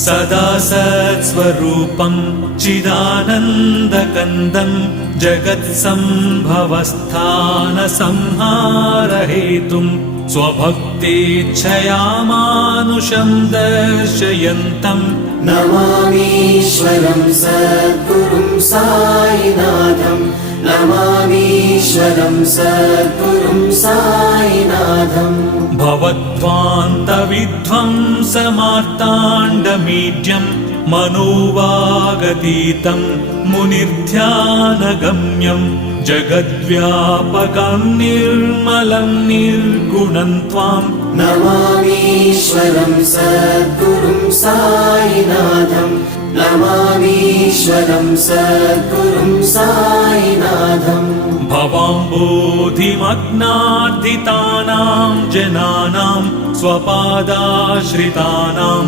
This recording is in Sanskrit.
सदा सत्स्वरूपं चिदानन्दकन्दं जगत्सम्भवस्थानसंहारहेतुं स्वभक्तेच्छया मानुषं दर्शयन्तं नमामीश्वरं सद्गुरुं साईनाथं नमामीश्वरं सद्गुरुं साईनाथं भवद्ध्वान्तविध्वंसमार्ताण्डमीड्यं मनोवागतीतं मुनिर्ध्यानगम्यं जगद्व्यापकं निर्मलं निर्गुणं त्वां नमामीश्वरं सद्गुरुं साईनाथं नमामीश्वरं सद्गुरुं साईनाथं भवाम्बोधिमग्नार्दितानां जनानां स्वपादाश्रितानां